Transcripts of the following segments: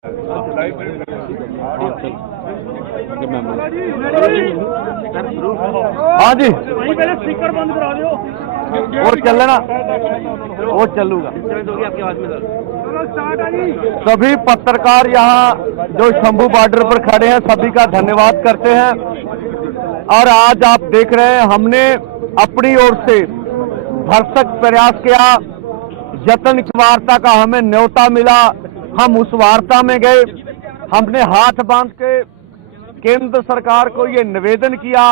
हाँ जी, स्पीकर बंद करा दो और चल लेना, और चलूंगा। सभी पत्रकार यहाँ जो शंभू बॉर्डर पर खड़े हैं सभी का धन्यवाद करते हैं। और आज आप देख रहे हैं हमने अपनी ओर से भरसक प्रयास किया, जतन की वार्ता का हमें न्योता मिला, हम उस वार्ता में गए। हमने हाथ बांध के केंद्र सरकार को ये निवेदन किया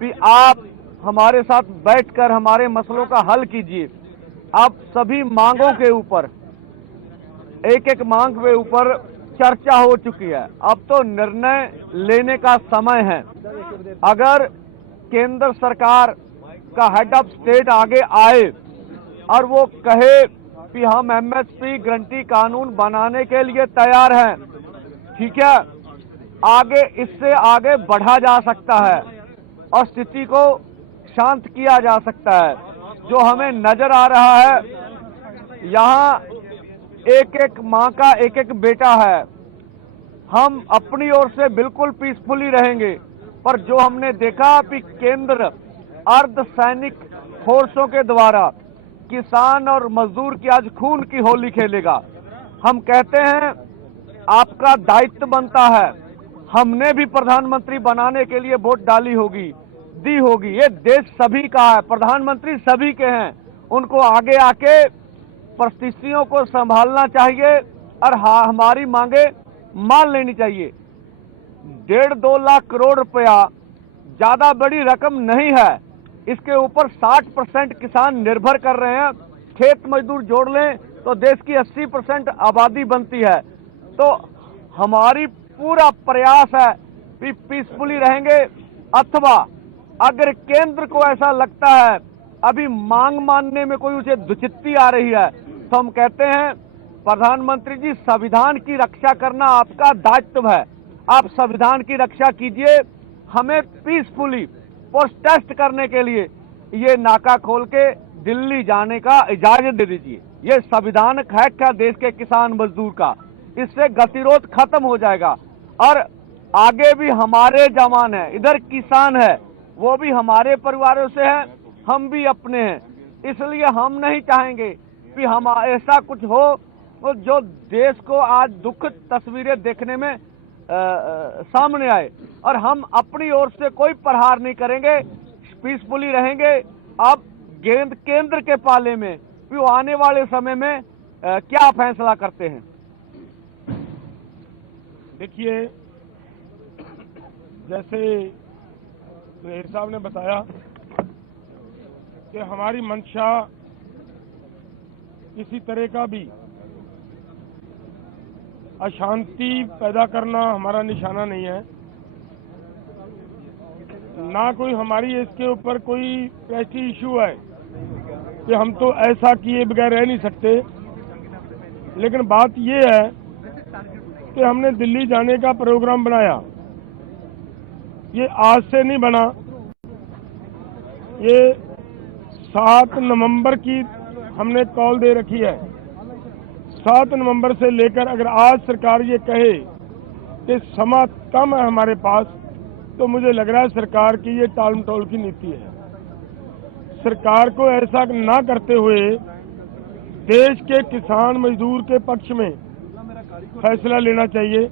कि आप हमारे साथ बैठकर हमारे मसलों का हल कीजिए। अब सभी मांगों के ऊपर, एक एक मांग के ऊपर चर्चा हो चुकी है। अब तो निर्णय लेने का समय है। अगर केंद्र सरकार का हेड ऑफ स्टेट आगे आए और वो कहे कि हम एमएसपी गारंटी कानून बनाने के लिए तैयार हैं, ठीक है, आगे इससे आगे बढ़ा जा सकता है और स्थिति को शांत किया जा सकता है। जो हमें नजर आ रहा है, यहाँ एक एक माँ का एक एक बेटा है। हम अपनी ओर से बिल्कुल पीसफुली रहेंगे, पर जो हमने देखा कि केंद्र अर्धसैनिक फोर्सों के द्वारा किसान और मजदूर की आज खून की होली खेलेगा। हम कहते हैं आपका दायित्व बनता है, हमने भी प्रधानमंत्री बनाने के लिए वोट डाली होगी, दी होगी। ये देश सभी का है, प्रधानमंत्री सभी के हैं। उनको आगे आके परिस्थितियों को संभालना चाहिए और हमारी मांगे मान लेनी चाहिए। 1.5-2 लाख करोड़ रुपया ज्यादा बड़ी रकम नहीं है। इसके ऊपर 60% किसान निर्भर कर रहे हैं। खेत मजदूर जोड़ लें तो देश की 80% आबादी बनती है। तो हमारी पूरा प्रयास है कि पीसफुली रहेंगे, अथवा अगर केंद्र को ऐसा लगता है अभी मांग मानने में कोई उसे दुचित्ती आ रही है, तो हम कहते हैं प्रधानमंत्री जी, संविधान की रक्षा करना आपका दायित्व है। आप संविधान की रक्षा कीजिए। हमें पीसफुली प्रोटेस्ट करने के लिए ये नाका खोल के दिल्ली जाने का इजाजत दे दीजिए। ये संविधान है क्या देश के किसान मजदूर का, इससे गतिरोध खत्म हो जाएगा। और आगे भी हमारे जवान है, इधर किसान है, वो भी हमारे परिवारों से है, हम भी अपने हैं। इसलिए हम नहीं चाहेंगे कि हम ऐसा कुछ हो जो देश को आज दुखद तस्वीरें देखने में सामने आए। और हम अपनी ओर से कोई प्रहार नहीं करेंगे, पीसफुली रहेंगे। अब गेंद केंद्र के पाले में, कि वो आने वाले समय में क्या फैसला करते हैं। देखिए, जैसे मेहर साहब ने बताया कि हमारी मंशा किसी तरह का भी अशांति पैदा करना हमारा निशाना नहीं है, ना कोई हमारी इसके ऊपर कोई ऐसी इशू है कि हम तो ऐसा किए बगैर रह नहीं सकते। लेकिन बात ये है कि हमने दिल्ली जाने का प्रोग्राम बनाया, ये आज से नहीं बना, ये 7 नवंबर की हमने कॉल दे रखी है। 7 नवंबर से लेकर अगर आज सरकार ये कहे कि समय कम है हमारे पास, तो मुझे लग रहा है सरकार की ये टाल मटोल की नीति है। सरकार को ऐसा ना करते हुए देश के किसान मजदूर के पक्ष में फैसला लेना चाहिए।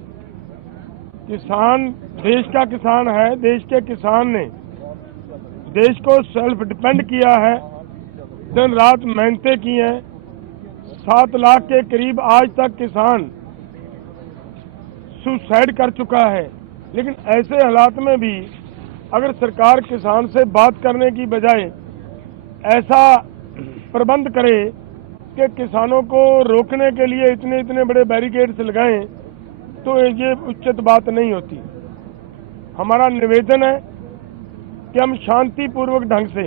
किसान देश का किसान है, देश के किसान ने देश को सेल्फ डिपेंड किया है, दिन रात मेहनतें की हैं। 7 लाख के करीब आज तक किसान सुसाइड कर चुका है। लेकिन ऐसे हालात में भी अगर सरकार किसान से बात करने की बजाय ऐसा प्रबंध करे कि किसानों को रोकने के लिए इतने इतने बड़े बैरिकेड्स लगाएं, तो ये उचित बात नहीं होती। हमारा निवेदन है कि हम शांतिपूर्वक ढंग से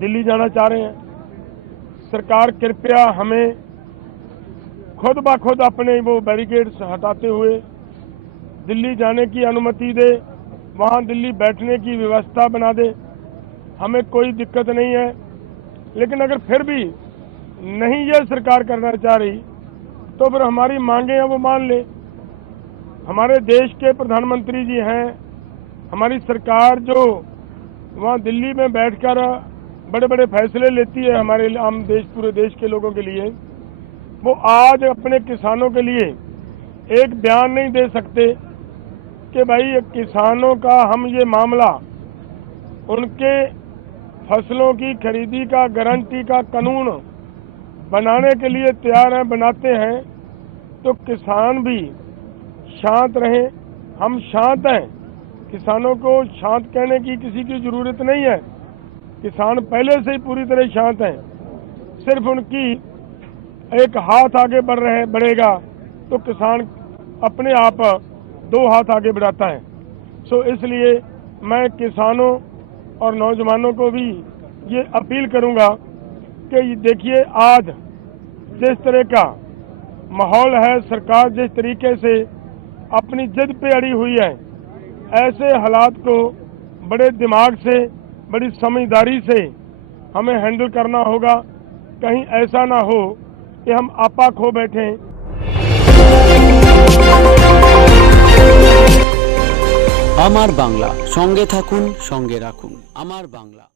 दिल्ली जाना चाह रहे हैं। सरकार कृपया हमें खुद ब खुद अपने वो बैरिकेड्स हटाते हुए दिल्ली जाने की अनुमति दे, वहाँ दिल्ली बैठने की व्यवस्था बना दे। हमें कोई दिक्कत नहीं है। लेकिन अगर फिर भी नहीं ये सरकार करना चाह रही, तो फिर हमारी मांगे हैं वो मान ले। हमारे देश के प्रधानमंत्री जी हैं, हमारी सरकार जो वहाँ दिल्ली में बैठकर बड़े बड़े फैसले लेती है हमारे आम देश, पूरे देश के लोगों के लिए, वो आज अपने किसानों के लिए एक बयान नहीं दे सकते कि भाई किसानों का हम ये मामला, उनके फसलों की खरीदी का गारंटी का कानून बनाने के लिए तैयार हैं, बनाते हैं, तो किसान भी शांत रहें। हम शांत हैं, किसानों को शांत कहने की किसी की जरूरत नहीं है। किसान पहले से ही पूरी तरह शांत हैं, सिर्फ उनकी एक हाथ आगे बढ़ेगा तो किसान अपने आप 2 हाथ आगे बढ़ाता है। सो इसलिए मैं किसानों और नौजवानों को भी ये अपील करूंगा कि देखिए आज जिस तरह का माहौल है, सरकार जिस तरीके से अपनी जिद पे अड़ी हुई है, ऐसे हालात को बड़े दिमाग से, बड़ी समझदारी से हमें हैंडल करना होगा। कहीं ऐसा ना हो कि हम आपा खो बैठें। আমার বাংলা, সঙ্গে থাকুন, সঙ্গে রাখুন। আমার বাংলা।